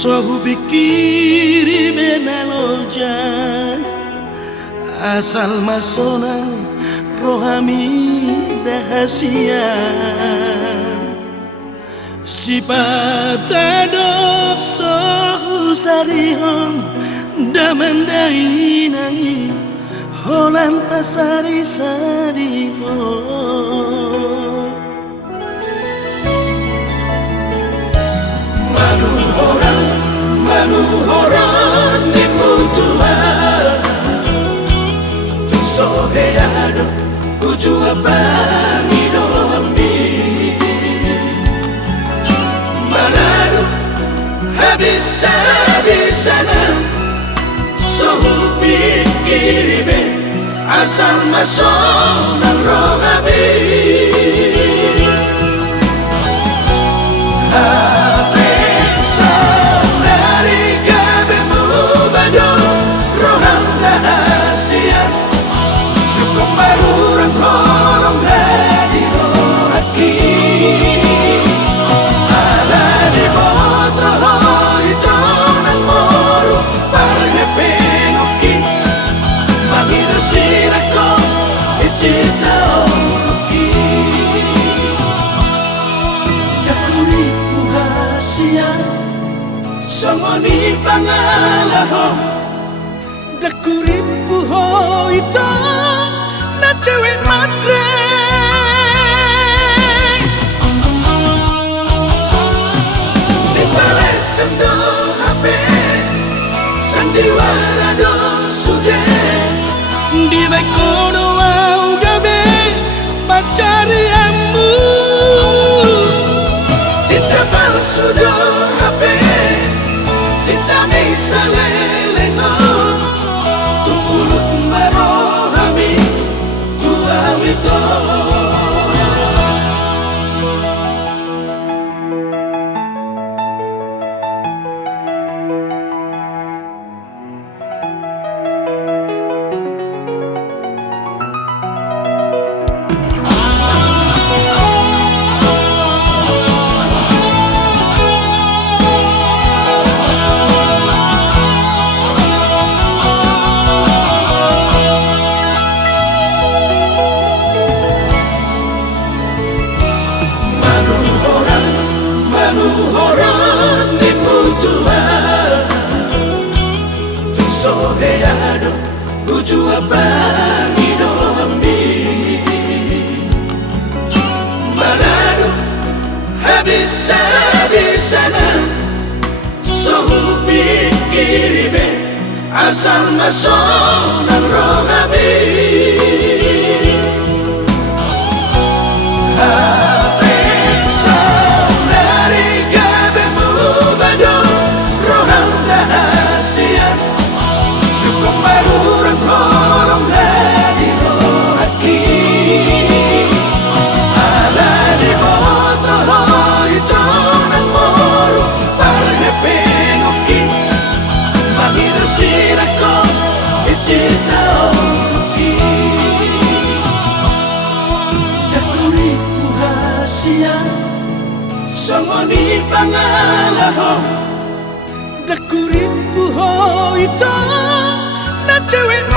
Sohu bikiri benaloja asal masonang rohami dahasian sipatado sohu sarihon damandai nangi holan pasari sarihon Manuhoran ni mutua tu soheado ujua bangido mi Manado habis-habisana sohu pikiribe asal masonang rohabi Songoni pangalaho dakuripu ho ito na cewek matre si pales sendo hape sandiwara do sude di baikono au gabe pacari amu cinta palsu do hape Salelengo Tumpulut marohami Tuawito Manuhoran ni mutua tu soheado ujua bangido mi Manado habis-habisana sohu pikiribe asal masonang rohabi Songoni pangalaho dakuripu ho ito na cewek